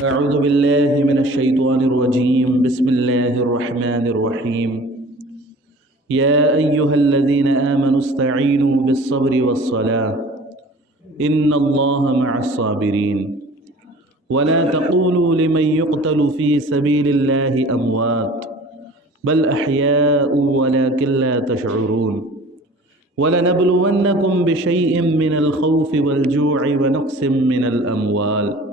أعوذ بالله من الشيطان الرجيم بسم الله الرحمن الرحيم يا أيها الذين آمنوا استعينوا بالصبر والصلاة إن الله مع الصابرين ولا تقولوا لمن يقتل في سبيل الله أموات بل أحياء ولكن لا تشعرون ولنبلونكم بشيء من الخوف والجوع ونقص من الأموال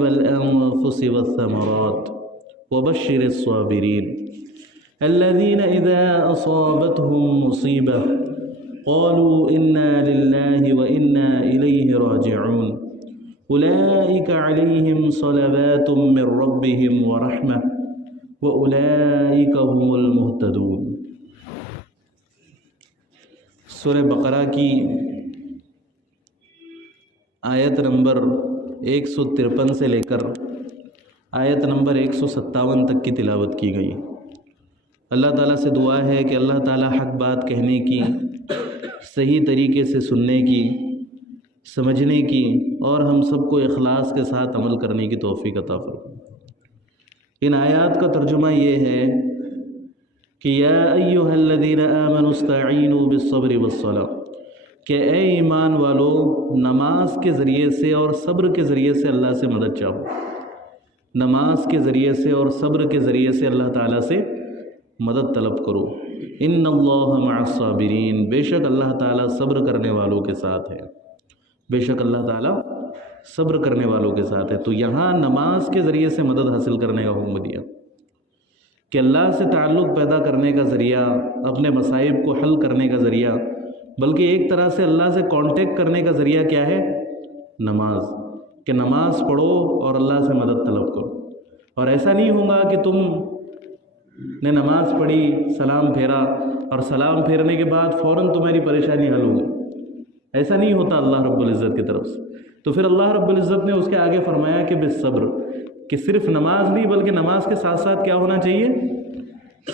والأنفس والثمرات وبشر الصابرين الذين إذا أصابتهم مصيبة قالوا إنا لله وإنا إليه راجعون أولئك عليهم صلوات من ربهم ورحمة وأولئك هم المهتدون۔ سورہ بقرہ کی آیت نمبر 153 سے لے کر آیت نمبر 157 تک کی تلاوت کی گئی۔ اللہ تعالیٰ سے دعا ہے کہ اللہ تعالیٰ حق بات کہنے کی، صحیح طریقے سے سننے کی، سمجھنے کی اور ہم سب کو اخلاص کے ساتھ عمل کرنے کی توفیق عطا فرمائے۔ ان آیات کا ترجمہ یہ ہے کہ یا ایھا الذین آمنوا استعینوا بالصبر والصلاۃ، کہ اے ایمان والو نماز کے ذریعے سے اور صبر کے ذریعے سے اللہ سے مدد چاہو۔ نماز کے ذریعے سے اور صبر کے ذریعے سے اللہ تعالیٰ سے مدد طلب کرو۔ ان اللہ مع الصابرین، بے شک اللہ تعالیٰ صبر کرنے والوں کے ساتھ ہے، بے شک اللہ تعالیٰ صبر کرنے والوں کے ساتھ ہے۔ تو یہاں نماز کے ذریعے سے مدد حاصل کرنے کا حکم دیا کہ اللہ سے تعلق پیدا کرنے کا ذریعہ، اپنے مصائب کو حل کرنے کا ذریعہ، بلکہ ایک طرح سے اللہ سے کانٹیکٹ کرنے کا ذریعہ کیا ہے؟ نماز، کہ نماز پڑھو اور اللہ سے مدد طلب کرو۔ اور ایسا نہیں ہوگا کہ تم نے نماز پڑھی، سلام پھیرا اور سلام پھیرنے کے بعد فوراً تمہاری پریشانی حل ہو گئی، ایسا نہیں ہوتا اللہ رب العزت کی طرف سے۔ تو پھر اللہ رب العزت نے اس کے آگے فرمایا کہ بالصبر، کہ صرف نماز نہیں بلکہ نماز کے ساتھ ساتھ کیا ہونا چاہیے؟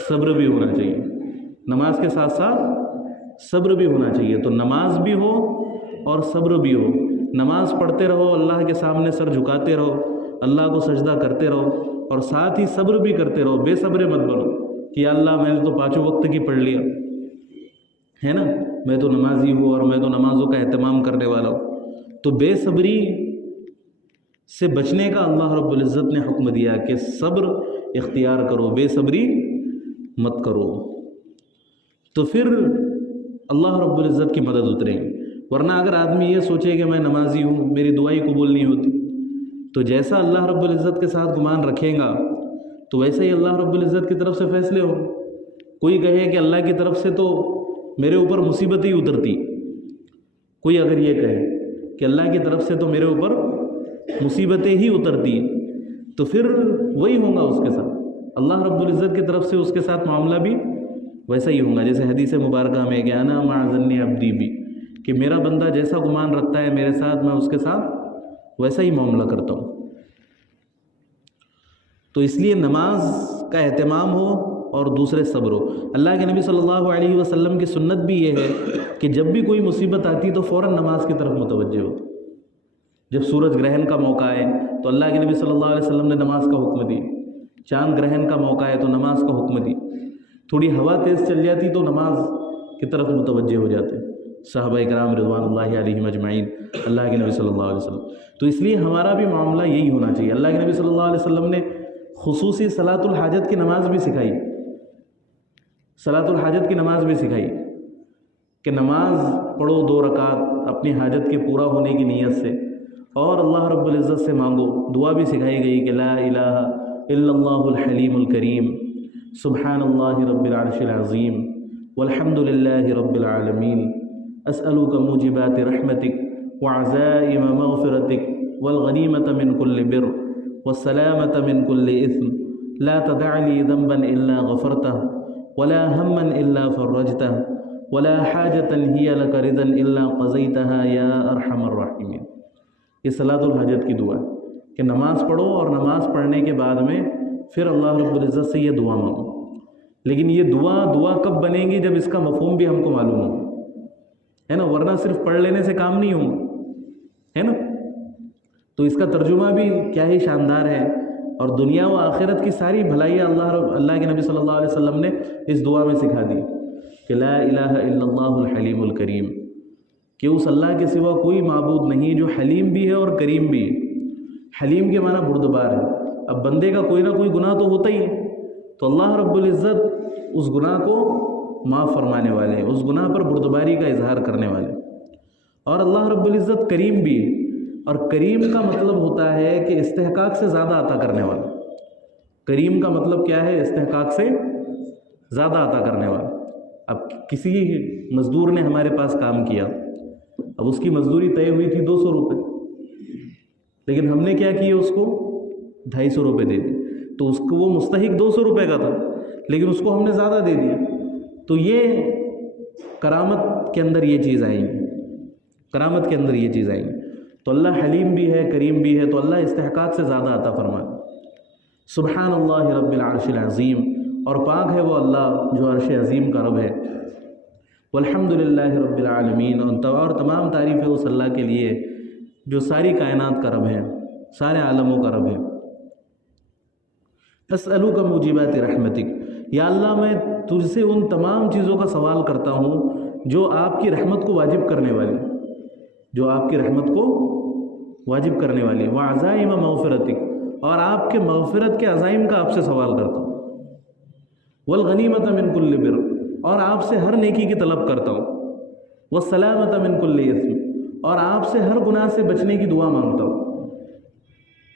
صبر بھی ہونا چاہیے۔ نماز کے ساتھ ساتھ صبر بھی ہونا چاہیے۔ تو نماز بھی ہو اور صبر بھی ہو۔ نماز پڑھتے رہو، اللہ کے سامنے سر جھکاتے رہو، اللہ کو سجدہ کرتے رہو، اور ساتھ ہی صبر بھی کرتے رہو۔ بے صبر مت بنو کہ یا اللہ میں نے تو پانچوں وقت کی پڑھ لیا ہے نا، میں تو نمازی ہوں اور میں تو نمازوں کا اہتمام کرنے والا ہوں۔ تو بے صبری سے بچنے کا اللہ رب العزت نے حکم دیا کہ صبر اختیار کرو، بے صبری مت کرو۔ تو پھر اللہ رب العزت کی مدد اترے گی۔ ورنہ اگر آدمی یہ سوچے کہ میں نمازی ہوں، میری دعائی قبول نہیں ہوتی، تو جیسا اللہ رب العزت کے ساتھ گمان رکھے گا تو ویسے ہی اللہ رب العزت کی طرف سے فیصلے ہوں۔ کوئی کہے کہ اللہ کی طرف سے تو میرے اوپر مصیبت ہی اترتی، کوئی اگر یہ کہے کہ اللہ کی طرف سے تو میرے اوپر مصیبتیں ہی اترتی، تو پھر وہی ہوگا اس کے ساتھ۔ اللہ رب العزت کی طرف سے اس کے ساتھ معاملہ بھی ویسا ہی ہوگا، جیسے حدیث مبارکہ میں کہ انا مع ظن عبدی بی، کہ میرا بندہ جیسا گمان رکھتا ہے میرے ساتھ، میں اس کے ساتھ ویسا ہی معاملہ کرتا ہوں۔ تو اس لیے نماز کا اہتمام ہو اور دوسرے صبر ہو۔ اللہ کے نبی صلی اللہ علیہ وسلم کی سنت بھی یہ ہے کہ جب بھی کوئی مصیبت آتی تو فوراً نماز کی طرف متوجہ ہو۔ جب سورج گرہن کا موقع ہے تو اللہ کے نبی صلی اللہ علیہ وسلم نے نماز کا حکم دی، چاند گرہن کا موقع ہے تو نماز کا حکم دی، تھوڑی ہوا تیز چل جاتی تو نماز کی طرف متوجہ ہو جاتے صحابہ کرام رضوان اللہ علیہم اجمعین، اللہ کے نبی صلی اللہ علیہ وسلم۔ تو اس لیے ہمارا بھی معاملہ یہی ہونا چاہیے۔ اللہ کے نبی صلی اللہ علیہ وسلم نے خصوصی صلاۃ الحاجت کی نماز بھی سکھائی، صلاۃ الحاجت کی نماز بھی سکھائی کہ نماز پڑھو 2 رکعت اپنی حاجت کے پورا ہونے کی نیت سے، اور اللہ رب العزت سے مانگو۔ دعا بھی سکھائی گئی کہ لا الہ الا اللہ الحلیم الکریم، سبحان اللہ رب العرش العظیم، والحمد للہ رب العالمین، اسألک موجبات رحمتک وعزائم مغفرتک والغنیمۃ من کل بر والسلامۃ من کل اثم، لا تدع لی ذنبا الا غفرتہ ولا ہما الا فرجتہ ولا حاجۃ ہی لک رضا الا قضیتہا یا ارحم الراحمین۔ یہ صلاۃ الحاجت کی دعا ہے کہ نماز پڑھو اور نماز پڑھنے کے بعد میں پھر اللہ رب العزت سے یہ دعا مانگو۔ لیکن یہ دعا کب بنے گی؟ جب اس کا مفہوم بھی ہم کو معلوم ہو، ہے نا، ورنہ صرف پڑھ لینے سے کام نہیں ہوگا، ہے نا۔ تو اس کا ترجمہ بھی کیا ہی شاندار ہے، اور دنیا و آخرت کی ساری بھلائیاں اللہ کے نبی صلی اللہ علیہ وسلم نے اس دعا میں سکھا دی کہ لا الہ الا اللہ الحلیم الکریم، کہ اس اللہ کے سوا کوئی معبود نہیں جو حلیم بھی ہے اور کریم بھی ہے۔ حلیم کے معنی بردبار ہے۔ اب بندے کا کوئی نہ کوئی گناہ تو ہوتا ہی ہے، تو اللہ رب العزت اس گناہ کو معاف فرمانے والے ہیں، اس گناہ پر بردباری کا اظہار کرنے والے، اور اللہ رب العزت کریم بھی ہے۔ اور کریم کا مطلب ہوتا ہے کہ استحقاق سے زیادہ عطا کرنے والا۔ کریم کا مطلب کیا ہے؟ استحقاق سے زیادہ عطا کرنے والا۔ اب کسی مزدور نے ہمارے پاس کام کیا، اب اس کی مزدوری طے ہوئی تھی 200 روپے، لیکن ہم نے کیا کیا؟ اس کو 250 روپے دے دی، تو اس کو وہ مستحق 200 روپے کا تھا، لیکن اس کو ہم نے زیادہ دے دیا۔ تو یہ کرامت کے اندر یہ چیز آئیں گی، کرامت کے اندر یہ چیز آئیں گی۔ تو اللہ حلیم بھی ہے، کریم بھی ہے، تو اللہ استحقاق سے زیادہ عطا فرمائے۔ سبحان اللہ رب العرش العظیم، اور پاک ہے وہ اللہ جو عرش عظیم کا رب ہے۔ والحمد للہ رب العالمین، اور تمام تعریف ہے اس اللہ کے لیے جو ساری کائنات کا رب ہے، سارے عالموں کا رب ہے۔ اسألوک موجبات رحمتک، یا اللہ میں تجھ سے ان تمام چیزوں کا سوال کرتا ہوں جو آپ کی رحمت کو واجب کرنے والی، جو آپ کی رحمت کو واجب کرنے والی، وعزائم مغفرتک، اور آپ کے مغفرت کے عزائم کا آپ سے سوال کرتا ہوں، والغنیمت من کل بر، اور آپ سے ہر نیکی کی طلب کرتا ہوں، والسلامت من کل اثم، اور آپ سے ہر گناہ سے بچنے کی دعا مانگتا ہوں۔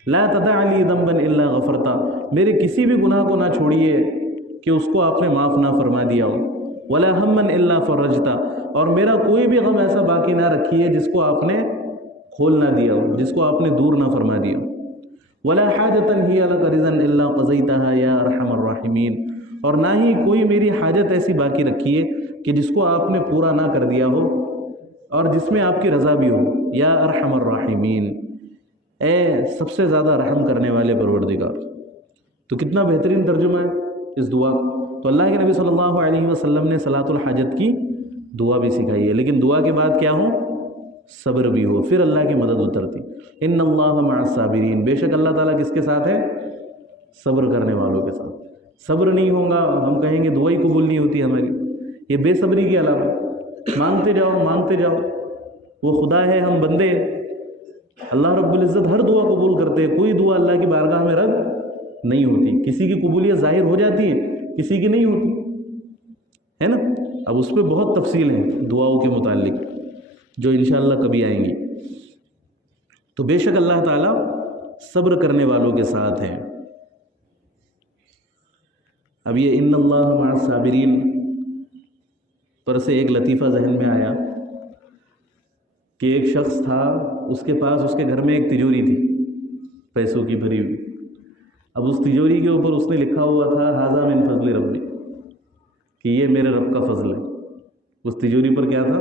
لا تدع لی ذنبا الا غفرتا، میرے کسی بھی گناہ کو نہ چھوڑیے کہ اس کو آپ نے معاف نہ فرما دیا ہو، ولا ہما الا فرجتا، اور میرا کوئی بھی غم ایسا باقی نہ رکھیے جس کو آپ نے کھول نہ دیا ہو، جس کو آپ نے دور نہ فرما دیا ہو۔ ولا حاجتا ہی لک رضا الا قضیتها یا ارحم الراحمین، اور نہ ہی کوئی میری حاجت ایسی باقی رکھیے کہ جس کو آپ نے پورا نہ کر دیا ہو اور جس میں آپ کی رضا بھی ہو، یا ارحم الراحمین، اے سب سے زیادہ رحم کرنے والے پروردگار۔ تو کتنا بہترین ترجمہ ہے اس دعا۔ تو اللہ کے نبی صلی اللہ علیہ وسلم نے صلاۃ الحاجت کی دعا بھی سکھائی ہے، لیکن دعا کے بعد کیا ہو؟ صبر بھی ہو، پھر اللہ کی مدد اترتی۔ ان اللہ مع الصابرین، بے شک اللہ تعالیٰ کس کے ساتھ ہے؟ صبر کرنے والوں کے ساتھ۔ صبر نہیں ہوگا، ہم کہیں گے دعا ہی قبول نہیں ہوتی ہماری، یہ بے صبری کی علامت۔ مانگتے جاؤ مانگتے جاؤ، وہ خدا ہے، ہم بندے ہیں۔ اللہ رب العزت ہر دعا قبول کرتے ہیں، کوئی دعا اللہ کی بارگاہ میں رد نہیں ہوتی۔ کسی کی قبولیت ظاہر ہو جاتی ہے، کسی کی نہیں ہوتی، ہے نا؟ اب اس پہ بہت تفصیل ہے دعاؤں کے متعلق جو انشاءاللہ کبھی آئیں گی۔ تو بے شک اللہ تعالیٰ صبر کرنے والوں کے ساتھ ہیں۔ اب یہ ان اللہ مع الصابرین پر سے ایک لطیفہ ذہن میں آیا کہ ایک شخص تھا، اس کے پاس اس کے گھر میں ایک تجوری تھی پیسوں کی بھری ہوئی۔ اب اس تجوری کے اوپر اس نے لکھا ہوا تھا ھذا من فضل ربی، کہ یہ میرے رب کا فضل ہے۔ اس تجوری پر کیا تھا؟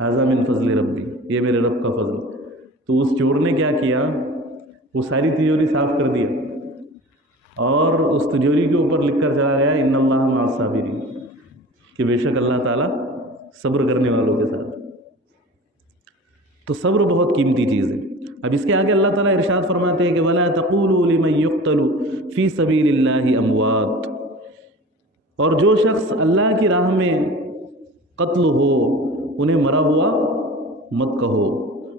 ھذا من فضل ربی، یہ میرے رب کا فضل۔ تو اس چور نے کیا کیا؟ وہ ساری تجوری صاف کر دیا اور اس تجوری کے اوپر لکھ کر چلا گیا ان اللہ مع الصابرین، کہ بے شک اللہ تعالیٰ صبر کرنے والوں کے ساتھ۔ تو صبر بہت قیمتی چیز ہے۔ اب اس کے آگے اللہ تعالیٰ ارشاد فرماتے ہیں کہ وَلَا تَقُولُوا لِمَن يُقْتَلُ فِي سَبِيلِ اللَّهِ أَمْوَاتٌ، اور جو شخص اللہ کی راہ میں قتل ہو انہیں مرا ہوا مت کہو،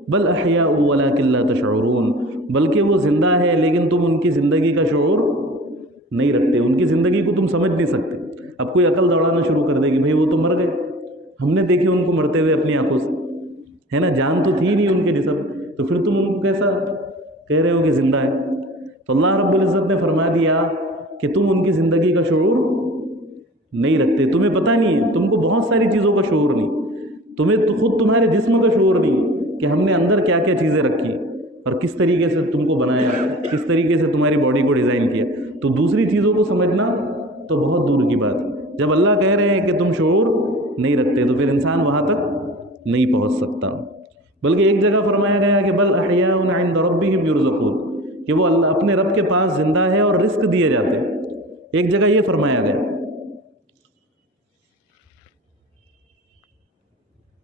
بل احیاء ولکن لا تشعرون، بلکہ وہ زندہ ہے لیکن تم ان کی زندگی کا شعور نہیں رکھتے، ان کی زندگی کو تم سمجھ نہیں سکتے۔ اب کوئی عقل دوڑانا شروع کر دے کہ بھئی وہ تو مر گئے، ہم نے دیکھے ان کو مرتے ہوئے اپنی آنکھوں سے، ہے نا، جان تو تھی نہیں ان کے جسم، تو پھر تم ان کو کیسا کہہ رہے ہو کہ زندہ ہے؟ تو اللہ رب العزت نے فرما دیا کہ تم ان کی زندگی کا شعور نہیں رکھتے، تمہیں پتہ نہیں ہے، تم کو بہت ساری چیزوں کا شعور نہیں، تمہیں تو خود تمہارے جسم کا شعور نہیں کہ ہم نے اندر کیا کیا چیزیں رکھی اور کس طریقے سے تم کو بنایا، کس طریقے سے تمہاری باڈی کو ڈیزائن کیا۔ تو دوسری چیزوں کو سمجھنا تو بہت دور کی بات ہے۔ جب اللہ کہہ رہے ہیں کہ تم شعور نہیں رکھتے تو پھر انسان وہاں تک نہیں پہنچ سکتا۔ بلکہ ایک جگہ فرمایا گیا کہ بل احیاء عند ربهم یرزقون، کہ وہ اللہ اپنے رب کے پاس زندہ ہے اور رزق دیے جاتے ہیں۔ ایک جگہ یہ فرمایا گیا،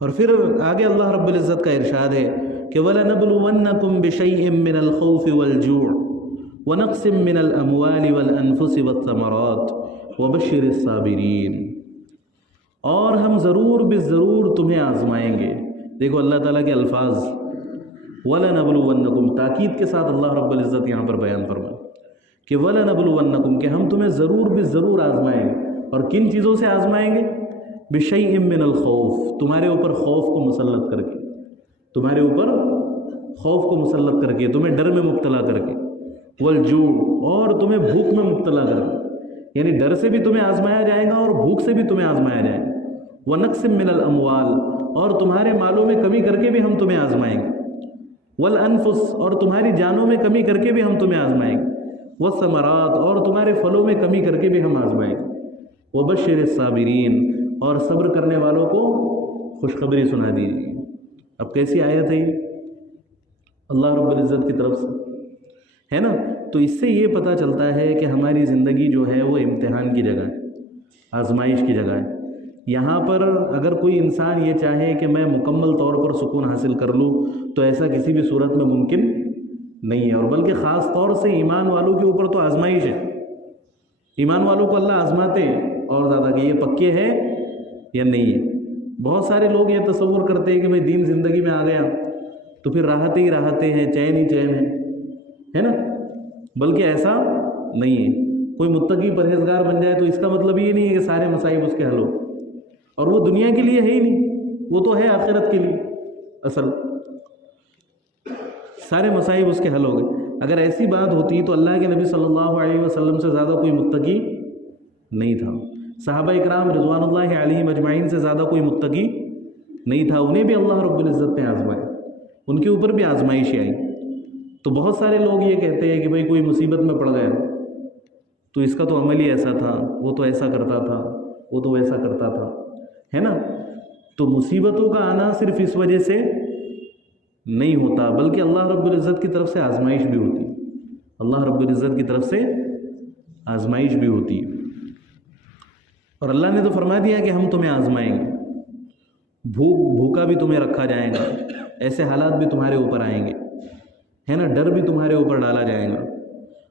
اور پھر آگے اللہ رب العزت کا ارشاد ہے کہ وَلَنَبْلُوَنَّكُمْ بِشَيْءٍ مِّنَ الْخَوْفِ وَالْجُوعِ وَنَقْصٍ مِّنَ الْأَمْوَالِ وَالْأَنفُسِ وَالثَّمَرَاتِ وَبَشِّرِ الصَّابِرِينَ، اور ہم ضرور بالضرور تمہیں آزمائیں گے۔ دیکھو اللہ تعالیٰ کے الفاظ، وَلَنَبْلُوَنَّكُمْ، تاکید کے ساتھ اللہ رب العزت یہاں پر بیان فرمائے کہ وَلَنَبْلُوَنَّكُمْ، کہ ہم تمہیں ضرور بالضرور آزمائیں گے۔ اور کن چیزوں سے آزمائیں گے؟ بِشَيْءٍ مِّنَ الْخَوْفِ، تمہارے اوپر خوف کو مسلط کر کے، تمہارے اوپر خوف کو مسلط کر کے، تمہیں ڈر میں مبتلا کر کے، والجوع، اور تمہیں بھوک میں مبتلا کر کے، یعنی ڈر سے بھی تمہیں آزمایا جائے گا اور بھوک سے بھی تمہیں آزمایا جائے گا۔ وَنَقْصٍ مِّنَ الْأَمْوَالِ، اور تمہارے مالوں میں کمی کر کے بھی ہم تمہیں آزمائیں گے۔ والانفس، اور تمہاری جانوں میں کمی کر کے بھی ہم تمہیں آزمائیں گے۔ والثمرات، اور تمہارے پھلوں میں کمی کر کے بھی ہم آزمائیں گے۔ وبشر الصابرین، اور صبر کرنے والوں کو خوشخبری سنا دیجیے۔ اب کیسی آیت ہے یہ؟ اللہ رب العزت کی طرف سے ہے نا؟ تو اس سے یہ پتہ چلتا ہے کہ ہماری زندگی جو ہے وہ امتحان کی جگہ ہے، آزمائش کی جگہ ہے۔ یہاں پر اگر کوئی انسان یہ چاہے کہ میں مکمل طور پر سکون حاصل کر لوں تو ایسا کسی بھی صورت میں ممکن نہیں ہے، اور بلکہ خاص طور سے ایمان والوں کے اوپر تو آزمائش ہے۔ ایمان والوں کو اللہ آزماتے ہیں اور زیادہ کہ یہ پکے ہے یا نہیں ہے۔ بہت سارے لوگ یہ تصور کرتے ہیں کہ بھئی دین زندگی میں آ گیا تو پھر راحتیں ہی راحتیں ہیں، چین ہی چین ہے نا؟ بلکہ ایسا نہیں ہے۔ کوئی متقی پرہیزگار بن جائے تو اس کا مطلب یہ نہیں ہے کہ سارے مصائب اس کے حل ہو، اور وہ دنیا کے لیے ہے ہی نہیں، وہ تو ہے آخرت کے لیے۔ اصل سارے مصائب اس کے حل ہو گئے۔ اگر ایسی بات ہوتی تو اللہ کے نبی صلی اللہ علیہ وسلم سے زیادہ کوئی متقی نہیں تھا، صحابہ اکرام رضوان اللہ علیہم اجمعین سے زیادہ کوئی متقی نہیں تھا، انہیں بھی اللہ رب العزت نے آزمایا، ان کے اوپر بھی آزمائشیں آئیں۔ تو بہت سارے لوگ یہ کہتے ہیں کہ بھئی کوئی مصیبت میں پڑ گیا تو اس کا تو عمل ہی ایسا تھا، وہ تو ایسا کرتا تھا، وہ تو ویسا کرتا تھا، ہے نا؟ تو مصیبتوں کا آنا صرف اس وجہ سے نہیں ہوتا، بلکہ اللہ رب العزت کی طرف سے آزمائش بھی ہوتی ہے، اللہ رب العزت کی طرف سے آزمائش بھی ہوتی ہے۔ اور اللہ نے تو فرما دیا کہ ہم تمہیں آزمائیں گے، بھوکا بھی تمہیں رکھا جائے گا، ایسے حالات بھی تمہارے اوپر آئیں گے، ہے نا؟ ڈر بھی تمہارے اوپر ڈالا جائے گا،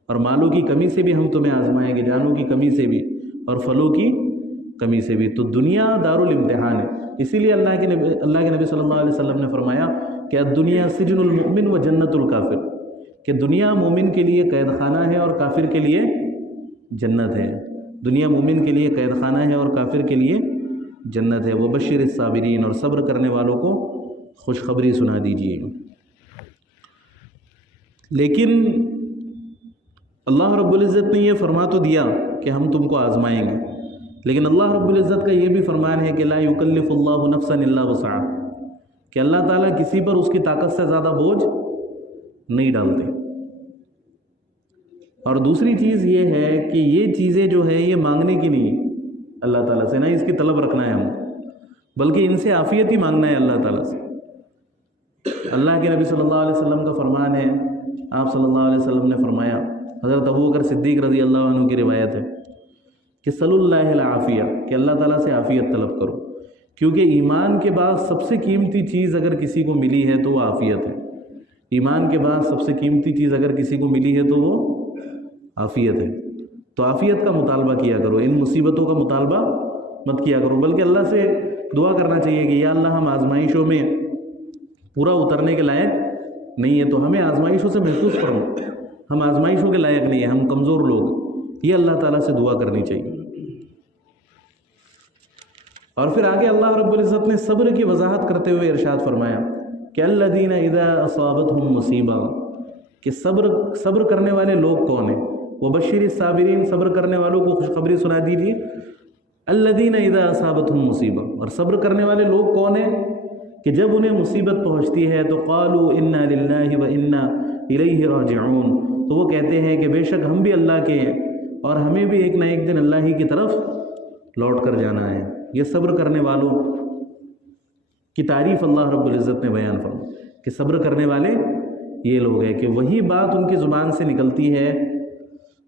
اور مالوں کی کمی سے بھی ہم تمہیں آزمائیں گے، جانوں کی کمی سے بھی، اور پھلوں کی کمی سے بھی۔ تو دنیا دارالامتحان ہے، اسی لیے اللہ کے نبی صلی اللہ علیہ وسلم نے فرمایا کہ الدنیا سجن المؤمن و جنت الکافر، کہ دنیا مومن کے لیے قید خانہ ہے اور کافر کے لیے جنت ہے۔ دنیا مومن کے لیے قید خانہ ہے اور کافر کے لیے جنت ہے۔ وبشر الصابرین، اور صبر کرنے والوں کو خوشخبری سنا دیجیے۔ لیکن اللہ رب العزت نے یہ فرما تو دیا کہ ہم تم کو آزمائیں گے، لیکن اللہ رب العزت کا یہ بھی فرمان ہے کہ لا یکلف اللہ نفسا الا وسعها، کہ اللہ تعالیٰ کسی پر اس کی طاقت سے زیادہ بوجھ نہیں ڈالتے۔ اور دوسری چیز یہ ہے کہ یہ چیزیں جو ہے یہ مانگنے کی نہیں اللہ تعالیٰ سے، نہ اس کی طلب رکھنا ہے ہم، بلکہ ان سے عافیت ہی مانگنا ہے اللہ تعالیٰ سے۔ اللہ کے نبی صلی اللہ علیہ وسلم کا فرمان ہے، آپ صلی اللہ علیہ وسلم نے فرمایا، حضرت ابوبکر صدیق رضی اللہ عنہ کی روایت ہے کہ صلی اللہ العافیہ، کہ اللہ تعالیٰ سے عافیت طلب کرو، کیونکہ ایمان کے بعد سب سے قیمتی چیز اگر کسی کو ملی ہے تو وہ عافیت ہے۔ ایمان کے بعد سب سے قیمتی چیز اگر کسی کو ملی ہے تو وہ عافیت ہے۔ تو عافیت کا مطالبہ کیا کرو، ان مصیبتوں کا مطالبہ مت کیا کرو، بلکہ اللہ سے دعا کرنا چاہیے کہ یا اللہ ہم آزمائشوں میں پورا اترنے کے لائق نہیں ہے تو ہمیں آزمائشوں سے محفوظ کرو، ہم آزمائشوں کے لائق نہیں ہیں، ہم کمزور لوگ، یہ اللہ تعالیٰ سے دعا کرنی چاہیے۔ اور پھر آگے اللہ رب العزت نے صبر کی وضاحت کرتے ہوئے ارشاد فرمایا کہ الذین اذا اصابتهم مصیبہ، کہ صبر کرنے والے لوگ کون ہیں؟ وبشر الصابرین، صبر کرنے والوں کو خوشخبری سنا دیجیے۔ الذین اذا اصابتهم مصیبہ، اور صبر کرنے والے لوگ کون ہیں؟ کہ جب انہیں مصیبت پہنچتی ہے تو قالوا انا للہ وانا الیہ راجعون، تو وہ کہتے ہیں کہ بے شک ہم بھی اللہ کے ہیں اور ہمیں بھی ایک نہ ایک دن اللہ ہی کی طرف لوٹ کر جانا ہے۔ یہ صبر کرنے والوں کی تعریف اللہ رب العزت نے بیان فرمائی کہ صبر کرنے والے یہ لوگ ہیں کہ وہی بات ان کی زبان سے نکلتی ہے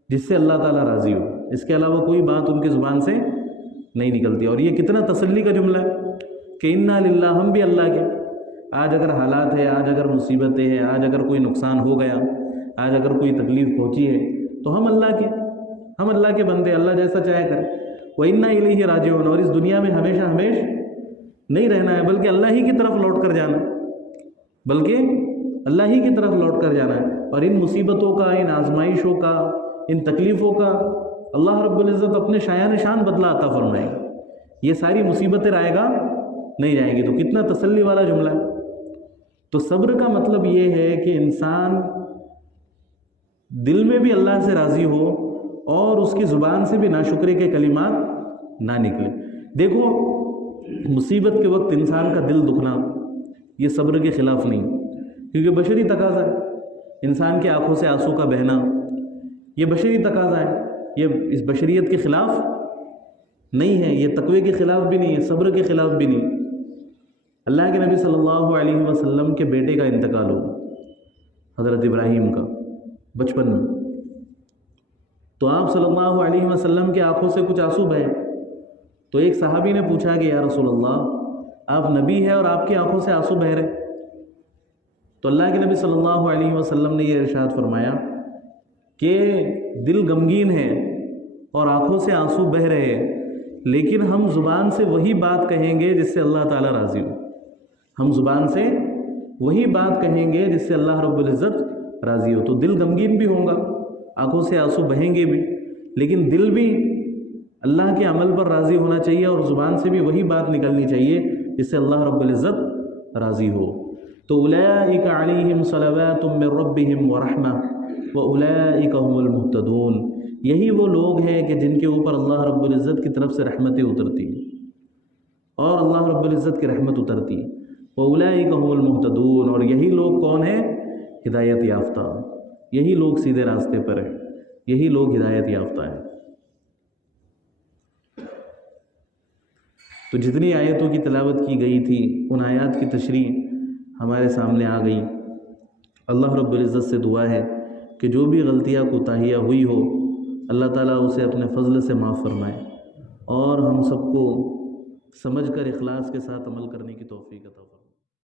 جس سے اللہ تعالیٰ راضی ہو، اس کے علاوہ کوئی بات ان کی زبان سے نہیں نکلتی۔ اور یہ کتنا تسلی کا جملہ ہے کہ انا للہ، ہم بھی اللہ کے، آج اگر حالات ہے، آج اگر مصیبتیں ہیں، آج اگر کوئی نقصان ہو گیا، آج اگر کوئی تکلیف پہنچی ہے تو ہم اللہ کے بندے، اللہ جیسا چاہے کرے۔ وَإِنَّا إِلَيْهِ رَاجِعُونَ، اور اس دنیا میں ہمیشہ نہیں رہنا ہے، بلکہ اللہ ہی کی طرف لوٹ کر جانا ہے، اور ان مصیبتوں کا، ان آزمائشوں کا، ان تکلیفوں کا اللہ رب العزت اپنے شایان شان بدلہ عطا فرمائے گا۔ یہ ساری مصیبتیں رائے گا نہیں جائیں گی۔ تو کتنا تسلی والا جملہ ہے۔ تو صبر کا مطلب یہ ہے کہ انسان دل میں بھی اللہ سے راضی ہو اور اس کی زبان سے بھی ناشکرے کے کلمات نہ نکلے۔ دیکھو، مصیبت کے وقت انسان کا دل دکھنا یہ صبر کے خلاف نہیں، کیونکہ بشری تقاضا ہے۔ انسان کی آنکھوں سے آنسو کا بہنا یہ بشری تقاضا ہے، یہ اس بشریت کے خلاف نہیں ہے، یہ تقوی کے خلاف بھی نہیں ہے، صبر کے خلاف بھی نہیں۔ اللہ کے نبی صلی اللہ علیہ وسلم کے بیٹے کا انتقال ہو، حضرت ابراہیم کا، بچپن میں، تو آپ صلی اللہ علیہ وسلم کے آنکھوں سے کچھ آنسو بہے۔ تو ایک صحابی نے پوچھا کہ یا رسول اللہ، آپ نبی ہیں اور آپ کی آنکھوں سے آنسو بہ رہے؟ تو اللہ کے نبی صلی اللہ علیہ وسلم نے یہ ارشاد فرمایا کہ دل غمگین ہے اور آنکھوں سے آنسو بہ رہے ہیں، لیکن ہم زبان سے وہی بات کہیں گے جس سے اللہ تعالیٰ راضی ہو۔ ہم زبان سے وہی بات کہیں گے جس سے اللہ رب العزت راضی ہو۔ تو دل غمگین بھی ہوگا، آنکھوں سے آنسو بہیں گے بھی، لیکن دل بھی اللہ کے عمل پر راضی ہونا چاہیے اور زبان سے بھی وہی بات نکلنی چاہیے جس سے اللہ رب العزت راضی ہو۔ تو اولئک علیہم صلوات من ربہم ورحمہ واولئک هم المہتدون، یہی وہ لوگ ہیں کہ جن کے اوپر اللہ رب العزت کی طرف سے رحمتیں اترتی ہیں اور اللہ رب العزت کی رحمت اترتی ہے۔ واولئک هم المہتدون، اور یہی لوگ کون ہیں؟ ہدایت یافتہ، یہی لوگ سیدھے راستے پر ہیں، یہی لوگ ہدایت یافتہ ہیں۔ تو جتنی آیتوں کی تلاوت کی گئی تھی ان آیات کی تشریح ہمارے سامنے آ گئی۔ اللہ رب العزت سے دعا ہے کہ جو بھی غلطیاں کوتاہیاں ہوئی ہو اللہ تعالیٰ اسے اپنے فضل سے معاف فرمائے اور ہم سب کو سمجھ کر اخلاص کے ساتھ عمل کرنے کی توفیق عطا فرمائے۔